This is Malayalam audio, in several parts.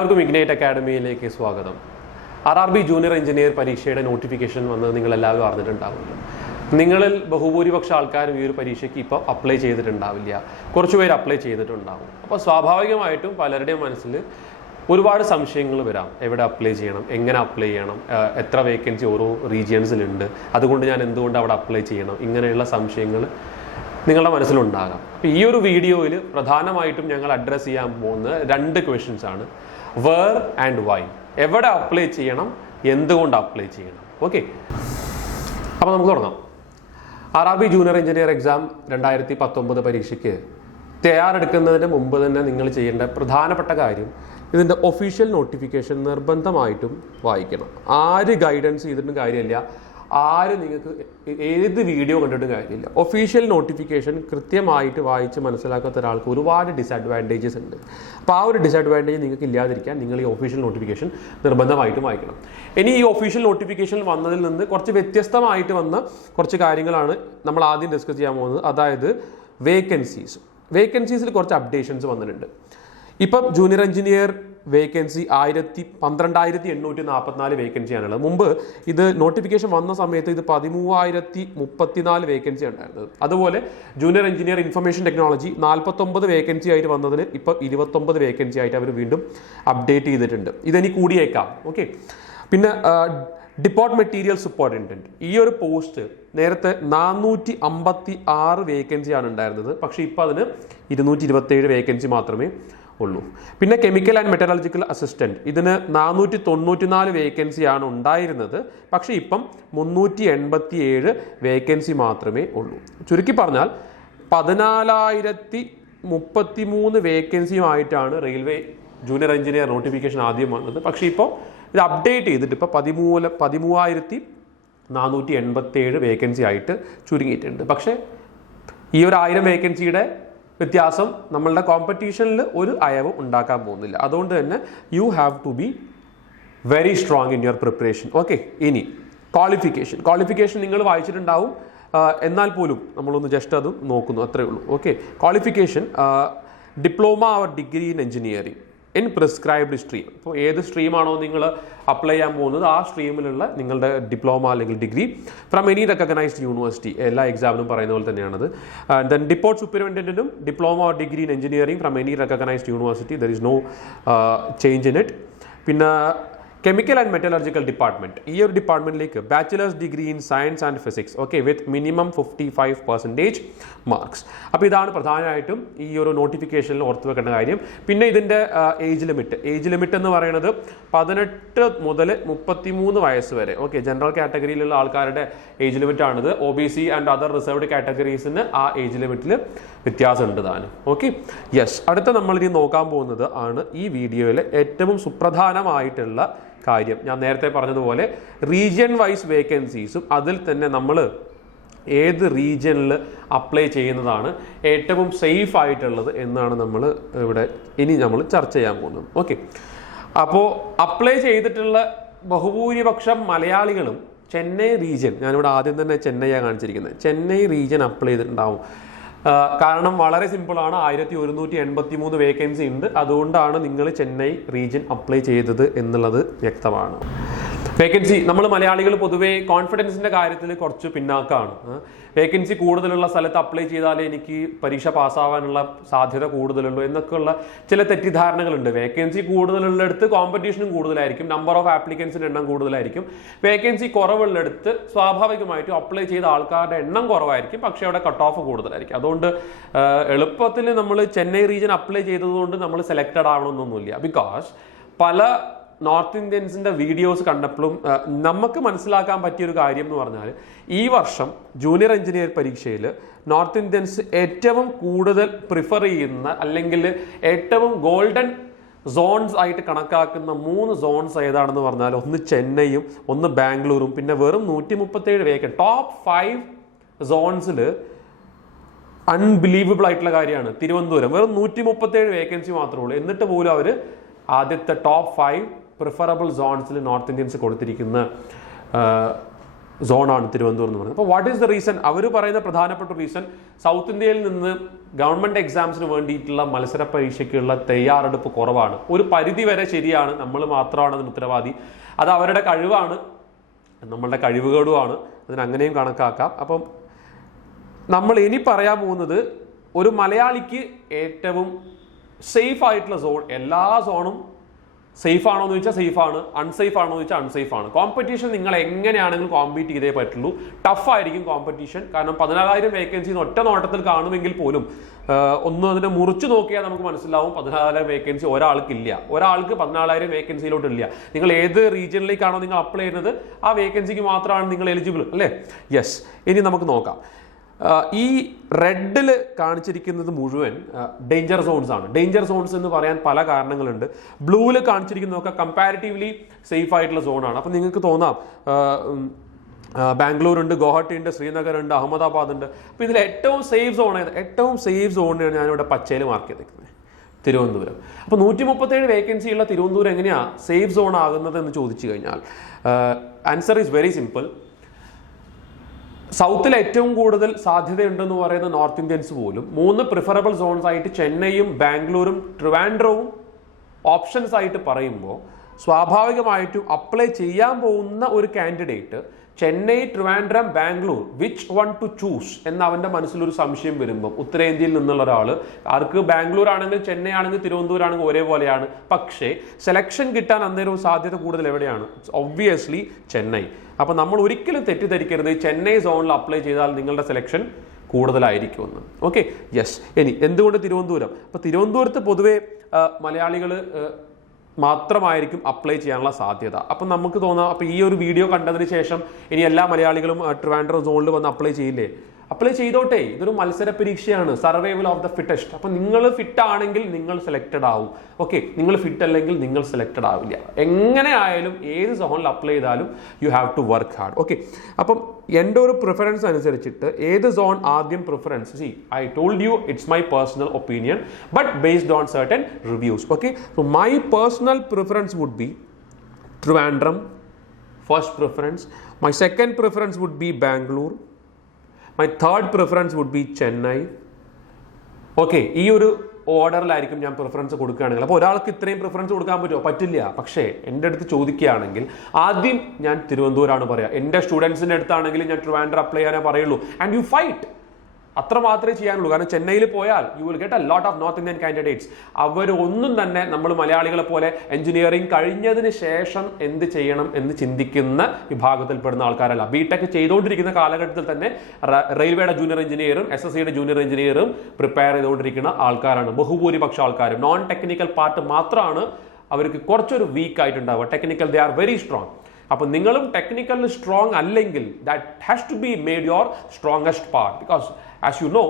എല്ലാവർക്കും ഇഗ്നൈറ്റ് അക്കാഡമിയിലേക്ക് സ്വാഗതം. RRB ജൂനിയർ എഞ്ചിനീയർ പരീക്ഷയുടെ നോട്ടിഫിക്കേഷൻ വന്നത് നിങ്ങൾ എല്ലാവരും അറിഞ്ഞിട്ടുണ്ടാവില്ല. നിങ്ങളിൽ ബഹുഭൂരിപക്ഷ ആൾക്കാരും ഈ ഒരു പരീക്ഷയ്ക്ക് ഇപ്പോൾ അപ്ലൈ ചെയ്തിട്ടുണ്ടാവില്ല, കുറച്ച് പേര് അപ്ലൈ ചെയ്തിട്ടുണ്ടാവും. അപ്പോൾ സ്വാഭാവികമായിട്ടും പലരുടെയും മനസ്സിൽ ഒരുപാട് സംശയങ്ങൾ വരാം. എവിടെ അപ്ലൈ ചെയ്യണം, എങ്ങനെ അപ്ലൈ ചെയ്യണം, എത്ര വേക്കൻസി ഓരോ റീജിയൻസിലുണ്ട്, അതുകൊണ്ട് ഞാൻ എന്തുകൊണ്ട് അവിടെ അപ്ലൈ ചെയ്യണം, ഇങ്ങനെയുള്ള സംശയങ്ങൾ നിങ്ങളുടെ മനസ്സിലുണ്ടാകാം. അപ്പോൾ ഈ ഒരു വീഡിയോയിൽ പ്രധാനമായിട്ടും ഞങ്ങൾ അഡ്രസ്സ് ചെയ്യാൻ പോകുന്ന 2 ക്വസ്റ്റ്യൻസ് ആണ്. വേർ ആൻഡ് വൈ, എവിടെ അപ്ലൈ ചെയ്യണം, എന്തുകൊണ്ട് അപ്ലൈ ചെയ്യണം. ഓക്കെ, അപ്പോൾ നമുക്ക് തുടങ്ങാം. RRB ജൂനിയർ എഞ്ചിനീയർ എക്സാം 2019 പരീക്ഷയ്ക്ക് തയ്യാറെടുക്കുന്നതിന് മുമ്പ് തന്നെ നിങ്ങൾ ചെയ്യേണ്ട പ്രധാനപ്പെട്ട കാര്യം, ഇതിൻ്റെ ഒഫീഷ്യൽ നോട്ടിഫിക്കേഷൻ നിർബന്ധമായിട്ടും വായിക്കണം. ആര് ഗൈഡൻസ് ചെയ്തിട്ടും കാര്യമില്ല, ആര് നിങ്ങൾക്ക് ഏത് വീഡിയോ കണ്ടിട്ടും കാര്യമില്ല. ഒഫീഷ്യൽ നോട്ടിഫിക്കേഷൻ കൃത്യമായിട്ട് വായിച്ച് മനസ്സിലാക്കാത്ത ഒരാൾക്ക് ഒരുപാട് ഡിസഡ്വാൻറ്റേജസ് ഉണ്ട്. അപ്പോൾ ആ ഒരു ഡിസഡ്വാൻറ്റേജ് നിങ്ങൾക്ക് ഇല്ലാതിരിക്കാൻ നിങ്ങൾ ഈ ഒഫീഷ്യൽ നോട്ടിഫിക്കേഷൻ നിർബന്ധമായിട്ടും വായിക്കണം. ഇനി ഈ ഒഫീഷ്യൽ നോട്ടിഫിക്കേഷൻ വന്നതിൽ നിന്ന് കുറച്ച് വ്യത്യസ്തമായിട്ട് വന്ന കുറച്ച് കാര്യങ്ങളാണ് നമ്മൾ ആദ്യം ഡിസ്കസ് ചെയ്യാൻ പോകുന്നത്. അതായത് വേക്കൻസീസിൽ കുറച്ച് അപ്ഡേഷൻസ് വന്നിട്ടുണ്ട്. ഇപ്പം ജൂനിയർ എഞ്ചിനീയർ വേക്കൻസി 12,844 വേക്കൻസിയാണുള്ളത്. മുമ്പ് ഇത് നോട്ടിഫിക്കേഷൻ വന്ന സമയത്ത് ഇത് 13,034 വേക്കൻസി ഉണ്ടായിരുന്നത്. അതുപോലെ junior engineer information technology 49 vacancy ആയിട്ട് വന്നതിന് ഇപ്പോൾ 29 വേക്കൻസി ആയിട്ട് അവർ വീണ്ടും അപ്ഡേറ്റ് ചെയ്തിട്ടുണ്ട്. ഇതെനി കൂടിയേക്കാം. ഓക്കെ, പിന്നെ ഡിപ്പോർട്ട് മെറ്റീരിയൽ സൂപ്പർഡൻറ്റൻറ്റ്, ഈ ഒരു പോസ്റ്റ് നേരത്തെ 456 വേക്കൻസിയാണ് ഉണ്ടായിരുന്നത്. പക്ഷേ ഇപ്പോൾ അതിന് 227 വേക്കൻസി മാത്രമേ ഉള്ളൂ. പിന്നെ കെമിക്കൽ ആൻഡ് മെറ്റലർജിക്കൽ അസിസ്റ്റൻറ്റ്, ഇതിന് 494 വേക്കൻസിയാണ് ഉണ്ടായിരുന്നത്. പക്ഷേ ഇപ്പം 387 വേക്കൻസി മാത്രമേ ഉള്ളൂ. ചുരുക്കി പറഞ്ഞാൽ 14,033 വേക്കൻസിയുമായിട്ടാണ് റെയിൽവേ ജൂനിയർ എഞ്ചിനീയർ നോട്ടിഫിക്കേഷൻ ആദ്യം വന്നത്. പക്ഷേ ഇപ്പോൾ ഇത് അപ്ഡേറ്റ് ചെയ്തിട്ട് ഇപ്പോൾ 13,487 വേക്കൻസി ആയിട്ട് ചുരുങ്ങിയിട്ടുണ്ട്. പക്ഷേ ഈ ഒരു 1000 വേക്കൻസിയുടെ വ്യത്യാസം നമ്മളുടെ കോമ്പറ്റീഷനിൽ ഒരു അയവും ഉണ്ടാക്കാൻ പോകുന്നില്ല. അതുകൊണ്ട് തന്നെ you have to be very strong in your preparation. Okay, ഇനി ക്വാളിഫിക്കേഷൻ നിങ്ങൾ വായിച്ചിട്ടുണ്ടാവും. എന്നാൽ പോലും നമ്മളൊന്ന് ജസ്റ്റ് അത് നോക്കുന്നു, അത്രേ ഉള്ളൂ. Okay, qualification diploma or degree in engineering in prescribed stream. അപ്പോൾ ഏത് സ്ട്രീമാണോ നിങ്ങൾ അപ്ലൈ ചെയ്യാൻ പോകുന്നത് ആ സ്ട്രീമിലുള്ള നിങ്ങളുടെ ഡിപ്ലോമ അല്ലെങ്കിൽ degree from any recognised university, എല്ലാ എക്സാമിനും പറയുന്ന പോലെ തന്നെയാണത്. ദെൻ ഡിപ്പോർട്ട് സൂപ്പരിൻറ്റൻഡൻറ്റും diploma or degree in engineering from any recognised university, there is no change in it. പിന്നെ കെമിക്കൽ ആൻഡ് മെറ്റലർജിക്കൽ ഡിപ്പാർട്ട്മെൻറ്റ്, ഈ ഒരു ഡിപ്പാർട്ട്മെൻറ്റിലേക്ക് bachelor's degree in science and physics, okay, with minimum 55% marks. അപ്പോൾ ഇതാണ് പ്രധാനമായിട്ടും ഈ ഒരു നോട്ടിഫിക്കേഷനിൽ ഓർത്ത് വെക്കേണ്ട കാര്യം. പിന്നെ ഇതിൻ്റെ ഏജ് ലിമിറ്റ് എന്ന് പറയുന്നത് 18 മുതൽ 33 വയസ്സ് വരെ. ഓക്കെ, ജനറൽ കാറ്റഗറിയിലുള്ള ആൾക്കാരുടെ ഏജ് ലിമിറ്റാണിത്. OBC ആൻഡ് അതർ റിസർവ്ഡ് കാറ്റഗറീസിന് ആ ഏജ് ലിമിറ്റിൽ വ്യത്യാസമുണ്ട് താനും. Okay, yes. അടുത്ത നമ്മളിനി നോക്കാൻ പോകുന്നത് ആണ് ഈ വീഡിയോയിലെ ഏറ്റവും സുപ്രധാനമായിട്ടുള്ള കാര്യം. ഞാൻ നേരത്തെ പറഞ്ഞതുപോലെ റീജിയൻ വൈസ് വേക്കൻസീസും അതിൽ തന്നെ നമ്മൾ ഏത് റീജിയനിൽ അപ്ലൈ ചെയ്യുന്നതാണ് ഏറ്റവും സേഫ് ആയിട്ടുള്ളത് എന്നാണ് നമ്മൾ ഇവിടെ ഇനി നമ്മൾ ചർച്ച ചെയ്യാൻ പോകുന്നത്. ഓക്കെ, അപ്പോൾ അപ്ലൈ ചെയ്തിട്ടുള്ള ബഹുഭൂരിപക്ഷം മലയാളികളും ചെന്നൈ റീജിയൻ, ഞാനിവിടെ ആദ്യം തന്നെ ചെന്നൈയാണ് കാണിച്ചിരിക്കുന്നത്, ചെന്നൈ റീജിയൻ അപ്ലൈ ചെയ്തിട്ടുണ്ടാവും. കാരണം വളരെ സിമ്പിളാണ്, 1183 വേക്കൻസി ഉണ്ട്. അതുകൊണ്ടാണ് നിങ്ങൾ ചെന്നൈ റീജിയൻ അപ്ലൈ ചെയ്തത് എന്നുള്ളത് വ്യക്തമാണ്. വേക്കൻസി നമ്മൾ മലയാളികൾ പൊതുവേ കോൺഫിഡൻസിൻ്റെ കാര്യത്തിൽ കുറച്ച് പിന്നാക്കമാണ്. വേക്കൻസി കൂടുതലുള്ള സ്ഥലത്ത് അപ്ലൈ ചെയ്താലേ എനിക്ക് പരീക്ഷ പാസ്സാവാനുള്ള സാധ്യത കൂടുതലുള്ളൂ എന്നൊക്കെയുള്ള ചില തെറ്റിദ്ധാരണകളുണ്ട്. വേക്കൻസി കൂടുതലുള്ളിടത്ത് കോമ്പറ്റീഷനും കൂടുതലായിരിക്കും, നമ്പർ ഓഫ് ആപ്ലിക്കൻസിൻ്റെ എണ്ണം കൂടുതലായിരിക്കും. വേക്കൻസി കുറവുള്ളിടത്ത് സ്വാഭാവികമായിട്ടും അപ്ലൈ ചെയ്ത ആൾക്കാരുടെ എണ്ണം കുറവായിരിക്കും, പക്ഷേ അവിടെ കട്ട് ഓഫ് കൂടുതലായിരിക്കും. അതുകൊണ്ട് എളുപ്പത്തിൽ നമ്മൾ ചെന്നൈ റീജിയൻ അപ്ലൈ ചെയ്തതുകൊണ്ട് നമ്മൾ സെലക്റ്റഡ് ആവണമെന്നൊന്നുമില്ല. ബിക്കോസ് പല നോർത്ത് ഇന്ത്യൻസിൻ്റെ വീഡിയോസ് കണ്ടപ്പോഴും നമുക്ക് മനസ്സിലാക്കാൻ പറ്റിയൊരു കാര്യം എന്ന് പറഞ്ഞാൽ ഈ വർഷം ജൂനിയർ എഞ്ചിനീയർ പരീക്ഷയിൽ നോർത്ത് ഇന്ത്യൻസ് ഏറ്റവും കൂടുതൽ പ്രിഫർ ചെയ്യുന്ന അല്ലെങ്കിൽ ഏറ്റവും ഗോൾഡൻ സോൺസ് ആയിട്ട് കണക്കാക്കുന്ന 3 സോൺസ് ഏതാണെന്ന് പറഞ്ഞാൽ ഒന്ന് ചെന്നൈയും ഒന്ന് ബാംഗ്ലൂരും പിന്നെ വെറും 137 വേക്കൻസി. ടോപ്പ് 5 സോൺസിൽ അൺബിലീവബിൾ ആയിട്ടുള്ള കാര്യമാണ് തിരുവനന്തപുരം, വെറും 137 വേക്കൻസി മാത്രമേ ഉള്ളൂ. എന്നിട്ട് പോലും അവർ ആദ്യത്തെ ടോപ്പ് 5 പ്രിഫറബിൾ സോൺസിൽ നോർത്ത് ഇന്ത്യൻസ് കൊടുത്തിരിക്കുന്ന സോണാണ് തിരുവനന്തപുരം എന്ന് പറയുന്നത്. അപ്പോൾ വാട്ട് ഈസ് ദ റീസൺ? അവർ പറയുന്ന പ്രധാനപ്പെട്ട റീസൺ സൗത്ത് ഇന്ത്യയിൽ നിന്ന് ഗവൺമെൻറ് എക്സാംസിന് വേണ്ടിയിട്ടുള്ള മത്സര പരീക്ഷയ്ക്കുള്ള തയ്യാറെടുപ്പ് കുറവാണ്. ഒരു പരിധി വരെ ശരിയാണ്, നമ്മൾ മാത്രമാണ് അതിന് ഉത്തരവാദി, അത് അവരുടെ കഴിവാണ്, നമ്മളുടെ കഴിവുകേടുമാണ്, അതിനങ്ങനെയും കണക്കാക്കാം. അപ്പം നമ്മൾ ഇനി പറയാൻ പോകുന്നത് ഒരു മലയാളിക്ക് ഏറ്റവും സേഫ് ആയിട്ടുള്ള സോൺ. എല്ലാ സോണും സേഫ് ആണോ എന്ന് ചോദിച്ചാൽ സേഫ് ആണ്, അൺസേഫ് ആണോ എന്ന് ചോദിച്ചാൽ അൺസേഫ് ആണ്. കോമ്പറ്റീഷൻ നിങ്ങൾ എങ്ങനെയാണെങ്കിലും കോമ്പീറ്റ് ചെയ്തേ പറ്റുള്ളൂ. ടഫ് ആയിരിക്കും കോമ്പറ്റീഷൻ, കാരണം 14,000 വേക്കൻസി ഒറ്റ നോട്ടത്തിൽ കാണുമെങ്കിൽ പോലും ഒന്ന് അതിനെ മുറിച്ച് നോക്കിയാൽ നമുക്ക് മനസ്സിലാവും 14,000 വേക്കൻസി ഒരാൾക്കില്ല. ഒരാൾക്ക് 14,000 വേക്കൻസിയിലോട്ടില്ല. നിങ്ങൾ ഏത് റീജിയനിലേക്കാണോ നിങ്ങൾ അപ്ലൈ ചെയ്യുന്നത് ആ വേക്കൻസിക്ക് മാത്രമാണ് നിങ്ങൾ എലിജിബിൾ അല്ലേ? യെസ്. ഇനി നമുക്ക് നോക്കാം. ഈ റെഡിൽ കാണിച്ചിരിക്കുന്നത് മുഴുവൻ ഡേഞ്ചർ സോൺസ് ആണ്. ഡേഞ്ചർ സോൺസ് എന്ന് പറയാൻ പല കാരണങ്ങളുണ്ട്. ബ്ലൂവിൽ കാണിച്ചിരിക്കുന്നതൊക്കെ കമ്പാരിറ്റീവ്ലി സേഫ് ആയിട്ടുള്ള സോണാണ്. അപ്പം നിങ്ങൾക്ക് തോന്നാം ബാംഗ്ലൂർ ഉണ്ട്, ഗുവാഹട്ടി ഉണ്ട്, ശ്രീനഗർ ഉണ്ട്, അഹമ്മദാബാദ് ഉണ്ട്. അപ്പോൾ ഇതിൽ ഏറ്റവും സേഫ് സോൺ ഏത്? ഏറ്റവും സേഫ് സോണിനാണ് ഞാനിവിടെ പച്ചയിൽ മാർക്ക് ചെയ്തിരിക്കുന്നത്, തിരുവനന്തപുരം. അപ്പോൾ 137 വേക്കൻസി ഉള്ള തിരുവനന്തപുരം എങ്ങനെയാണ് സേഫ് സോൺ ആകുന്നത് എന്ന് ചോദിച്ചു കഴിഞ്ഞാൽ ആൻസർ ഈസ് വെരി സിമ്പിൾ. സൗത്തിൽ ഏറ്റവും കൂടുതൽ സാധ്യതയുണ്ടെന്ന് പറയുന്ന നോർത്ത് ഇന്ത്യൻസ് പോലും 3 പ്രിഫറബിൾ സോൺസ് ആയിട്ട് ചെന്നൈയും ബാംഗ്ലൂരും ട്രിവാൻഡ്രവും ഓപ്ഷൻസ് ആയിട്ട് പറയുമ്പോൾ സ്വാഭാവികമായിട്ടും അപ്ലൈ ചെയ്യാൻ പോകുന്ന ഒരു candidate Chennai, Trivandrum, Bangalore which one two choose എന്ന അവൻ്റെ മനസ്സിലൊരു സംശയം വരുമ്പോൾ ഉത്തരേന്ത്യയിൽ നിന്നുള്ള ഒരാൾ, ആർക്ക് ബാംഗ്ലൂർ ആണെങ്കിൽ ചെന്നൈ ആണെങ്കിൽ തിരുവനന്തപുരം ആണെങ്കിൽ ഒരേപോലെയാണ്, പക്ഷേ സെലക്ഷൻ കിട്ടാൻ അന്നേരം സാധ്യത കൂടുതൽ എവിടെയാണ്? ഒബ്വിയസ്ലി ചെന്നൈ. അപ്പോൾ നമ്മൾ ഒരിക്കലും തെറ്റിദ്ധരിക്കരുത് ചെന്നൈ സോണിൽ അപ്ലൈ ചെയ്താൽ നിങ്ങളുടെ സെലക്ഷൻ കൂടുതലായിരിക്കുമെന്ന്. Okay, yes. ഇനി എന്തുകൊണ്ട് തിരുവനന്തപുരം? അപ്പോൾ തിരുവനന്തപുരത്ത് പൊതുവേ മലയാളികൾ മാത്രമായിരിക്കും അപ്ലൈ ചെയ്യാനുള്ള സാധ്യത. അപ്പം നമുക്ക് തോന്നാം, അപ്പോൾ ഈ ഒരു വീഡിയോ കണ്ടതിന് ശേഷം ഇനി എല്ലാ മലയാളികളും ട്രിവാൻഡ്രം സോണിൽ വന്ന് അപ്ലൈ ചെയ്യില്ലേ? അപ്ലൈ ചെയ്തോട്ടെ, ഇതൊരു മത്സര പരീക്ഷയാണ്, സർവൈവൽ ഓഫ് ദ ഫിറ്റസ്റ്റ്. അപ്പം നിങ്ങൾ ഫിറ്റ് ആണെങ്കിൽ നിങ്ങൾ സെലക്റ്റഡ് ആവും. ഓക്കെ, നിങ്ങൾ ഫിറ്റ് അല്ലെങ്കിൽ നിങ്ങൾ സെലക്റ്റഡ് ആവില്ല. എങ്ങനെ ആയാലും ഏത് സോണിൽ അപ്ലൈ ചെയ്താലും you have to work hard. Okay, അപ്പം എൻ്റെ ഒരു പ്രിഫറൻസ് അനുസരിച്ചിട്ട് ഏത് സോൺ ആദ്യം preference? See, I told you it's my personal opinion but based on certain reviews. Okay, so my personal preference would be Trivandrum, first preference. My second preference would be Bangalore. My third preference would be Chennai. Okay, ഈ ഒരു ഓർഡറിലായിരിക്കും ഞാൻ പ്രിഫറൻസ് കൊടുക്കുകയാണെങ്കിൽ. അപ്പോൾ ഒരാൾക്ക് ഇത്രയും പ്രിഫറൻസ് കൊടുക്കാൻ പറ്റുമോ? പറ്റില്ല. പക്ഷേ എൻ്റെ അടുത്ത് ചോദിക്കുകയാണെങ്കിൽ ആദ്യം ഞാൻ തിരുവനന്തപുരമാണ് പറയുക. എൻ്റെ സ്റ്റുഡൻസിൻ്റെ അടുത്താണെങ്കിൽ ഞാൻ ട്രിവാൻഡ്രം അപ്ലൈ ചെയ്യാനേ പറയുള്ളൂ. ആൻഡ് യു ഫൈറ്റ്, അത്ര മാത്രമേ ചെയ്യാനുള്ളൂ. കാരണം ചെന്നൈയിൽ പോയാൽ you will get A lot of north Indian candidates. അവരൊന്നും തന്നെ നമ്മൾ മലയാളികളെ പോലെ എഞ്ചിനീയറിംഗ് കഴിഞ്ഞതിന് ശേഷം എന്ത് ചെയ്യണം എന്ന് ചിന്തിക്കുന്ന വിഭാഗത്തിൽപ്പെടുന്ന ആൾക്കാരല്ല. ബിടെക് ചെയ്തുകൊണ്ടിരിക്കുന്ന കാലഘട്ടത്തിൽ തന്നെ റെയിൽവേയുടെ ജൂനിയർ എഞ്ചിനീയറും SSCയുടെ ജൂനിയർ എഞ്ചിനീയറും പ്രിപ്പയർ ചെയ്തുകൊണ്ടിരിക്കുന്ന ആൾക്കാരാണ് ബഹുഭൂരിപക്ഷം ആൾക്കാരും. നോൺ ടെക്നിക്കൽ പാർട്ട് മാത്രമാണ് അവർക്ക് കുറച്ചൊരു വീക്ക് ആയിട്ടുണ്ടാവുക. Technical they are very strong. അപ്പം നിങ്ങളും ടെക്നിക്കലിൽ സ്ട്രോങ് അല്ലെങ്കിൽ that has to be made your strongest part. Because as you know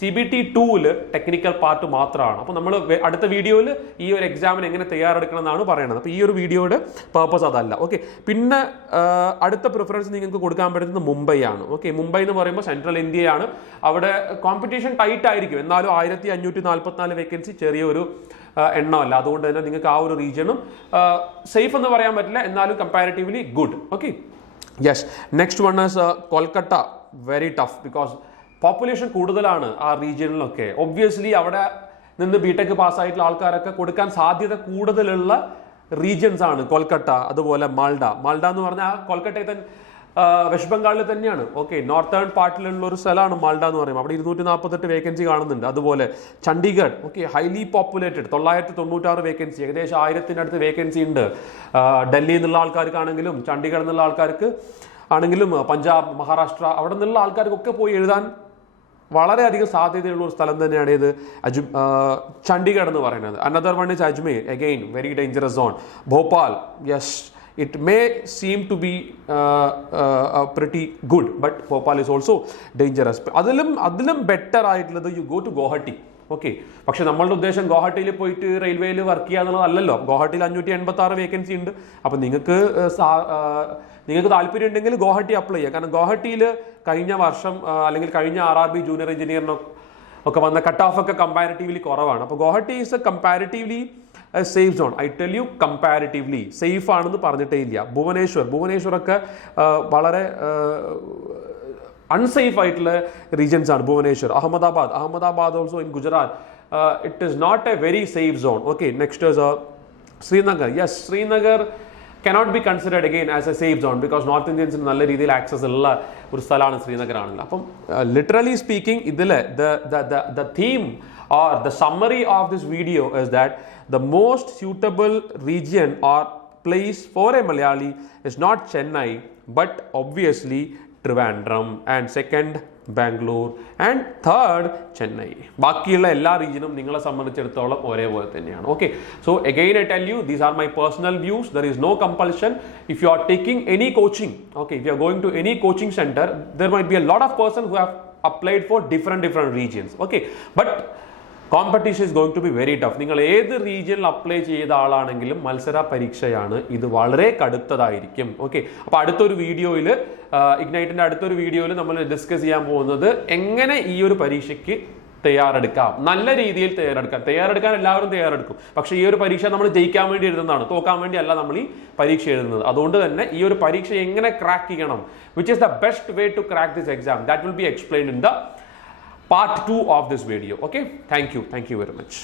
CBT 2-ൽ ടെക്നിക്കൽ പാർട്ട് മാത്രമാണ്. അപ്പോൾ നമ്മൾ അടുത്ത വീഡിയോയിൽ ഈ ഒരു എക്സാമിന് എങ്ങനെ തയ്യാറെടുക്കണം എന്നാണ് പറയുന്നത്. അപ്പോൾ ഈ ഒരു വീഡിയോയുടെ പർപ്പസ് അതല്ല. ഓക്കെ, പിന്നെ അടുത്ത പ്രിഫറൻസ് നിങ്ങൾക്ക് കൊടുക്കാൻ പറ്റുന്നത് മുംബൈ ആണ്. ഓക്കെ, മുംബൈ എന്ന് പറയുമ്പോൾ സെൻട്രൽ ഇന്ത്യയാണ്. അവിടെ കോമ്പറ്റീഷൻ ടൈറ്റ് ആയിരിക്കും, എന്നാലും 1544 വേക്കൻസി ചെറിയൊരു എണ്ണമല്ല. അതുകൊണ്ട് തന്നെ നിങ്ങൾക്ക് ആ ഒരു റീജിയനും സേഫ് എന്ന് പറയാൻ പറ്റില്ല, എന്നാലും comparatively good. Okay, yes. Next one is Kolkata. Very tough because population കൂടുതലാണ് ആ റീജിയനിലൊക്കെ. ഒബ്വിയസ്ലി അവിടെ നിന്ന് ബിടെക് പാസ്സായിട്ടുള്ള ആൾക്കാരൊക്കെ കൊടുക്കാൻ സാധ്യത കൂടുതലുള്ള റീജിയൻസ് ആണ് കൊൽക്കത്ത, അതുപോലെ മാൾഡ. മാൾഡ എന്ന് പറഞ്ഞാൽ കൊൽക്കട്ടയിൽ വെസ്റ്റ് ബംഗാളിൽ തന്നെയാണ്. ഓക്കെ, നോർത്തേൺ പാർട്ടിലുള്ള ഒരു സ്ഥലമാണ് മാൾഡ എന്ന് പറയുമ്പോൾ. അവിടെ 248 വേക്കൻസി കാണുന്നുണ്ട്. അതുപോലെ Chandigarh, okay, highly populated, 996 vacancy, ഏകദേശം 1000-ന്റെ അടുത്ത് വേക്കൻസി ഉണ്ട്. ഡൽഹിയിൽ നിന്നുള്ള ആൾക്കാർക്കാണെങ്കിലും ചണ്ഡീഗഡ് എന്നുള്ള ആൾക്കാർക്ക് ആണെങ്കിലും പഞ്ചാബ്, മഹാരാഷ്ട്ര അവിടെ നിന്നുള്ള ആൾക്കാർക്കൊക്കെ പോയി എഴുതാൻ വളരെയധികം സാധ്യതയുള്ള ഒരു സ്ഥലം തന്നെയാണ് ഇത് ചണ്ഡീഗഡ് എന്ന് പറയുന്നത്. Another one is Ajmer, again very dangerous zone. Bhopal, yes, it may seem to be pretty good, but Bhopal is also dangerous. അതിലും ബെറ്റർ ആയിട്ടുള്ളത് you go to Guwahati. Okay, പക്ഷെ നമ്മളുടെ ഉദ്ദേശം ഗുവാഹട്ടിയിൽ പോയിട്ട് റെയിൽവേയിൽ വർക്ക് ചെയ്യുക എന്നുള്ളതല്ലല്ലോ. ഗുവാഹട്ടിയിൽ 586 വേക്കൻസി ഉണ്ട്. അപ്പം നിങ്ങൾക്ക് താല്പര്യം ഉണ്ടെങ്കിൽ ഗുവാഹട്ടി അപ്ലൈ ചെയ്യുക. കാരണം ഗുവാഹട്ടിയിൽ കഴിഞ്ഞ വർഷം അല്ലെങ്കിൽ കഴിഞ്ഞ RRB ജൂനിയർ എഞ്ചിനീയറിനൊക്കെ വന്ന കട്ട് ഓഫ് ഒക്കെ കമ്പാരിറ്റീവ്ലി കുറവാണ്. അപ്പോൾ Guwahati is a comparatively safe zone. I tell you comparatively safe ആണെന്ന് പറഞ്ഞിട്ടേ ഇല്ല. ഭുവനേശ്വറൊക്കെ വളരെ അൺസേഫ് ആയിട്ടുള്ള റീജിയൻസ് ആണ് Bhubaneswar. Ahmedabad also in Gujarat, it is not a very safe zone. Okay, next is Srinagar. Yes, Srinagar cannot be considered again as a safe zone because North Indians നല്ല രീതിയിൽ ആക്സസ് ഉള്ള ഒരു സ്ഥലമാണ് ശ്രീനഗർ ആണല്ലോ. അപ്പം ലിറ്ററലി സ്പീക്കിംഗ് ഇതിൽ the theme or the summary of this video is that the most suitable region or place for a Malayali is not Chennai but obviously Trivandrum, and second Bangalore, and third Chennai. ബാക്കിയുള്ള എല്ലാ റീജിയനും നിങ്ങളെ സംബന്ധിച്ചിടത്തോളം ഒരേപോലെ തന്നെയാണ്. Okay, so again I tell you, these are my personal views. There is no compulsion. If you are taking any coaching, okay, if you are going to any coaching centre, there might be a lot of person who have applied for different regions. Okay, but competition is going to be very tough. നിങ്ങൾ ഏത് റീജിയനിൽ അപ്ലൈ ചെയ്ത ആളാണെങ്കിലും മത്സര പരീക്ഷയാണ്, ഇത് വളരെ കടുത്തതായിരിക്കും. ഓക്കെ, അപ്പോൾ അടുത്തൊരു വീഡിയോയിൽ, ഇഗ്നൈറ്റിന്റെ അടുത്തൊരു വീഡിയോയിൽ നമ്മൾ ഡിസ്കസ് ചെയ്യാൻ പോകുന്നത് എങ്ങനെ ഈ ഒരു പരീക്ഷയ്ക്ക് തയ്യാറെടുക്കാം, നല്ല രീതിയിൽ തയ്യാറെടുക്കാൻ എല്ലാവരും തയ്യാറെടുക്കും. പക്ഷേ ഈ ഒരു പരീക്ഷ നമ്മൾ ജയിക്കാൻ വേണ്ടി എഴുതുന്നതാണ്, തോക്കാൻ വേണ്ടി അല്ല നമ്മൾ ഈ പരീക്ഷ എഴുതുന്നത്. അതുകൊണ്ട് തന്നെ ഈ ഒരു പരീക്ഷ എങ്ങനെ ക്രാക്ക് ചെയ്യണം, which is the best way to crack this exam, that will be explained in the part 2 of this video. Okay, thank you very much.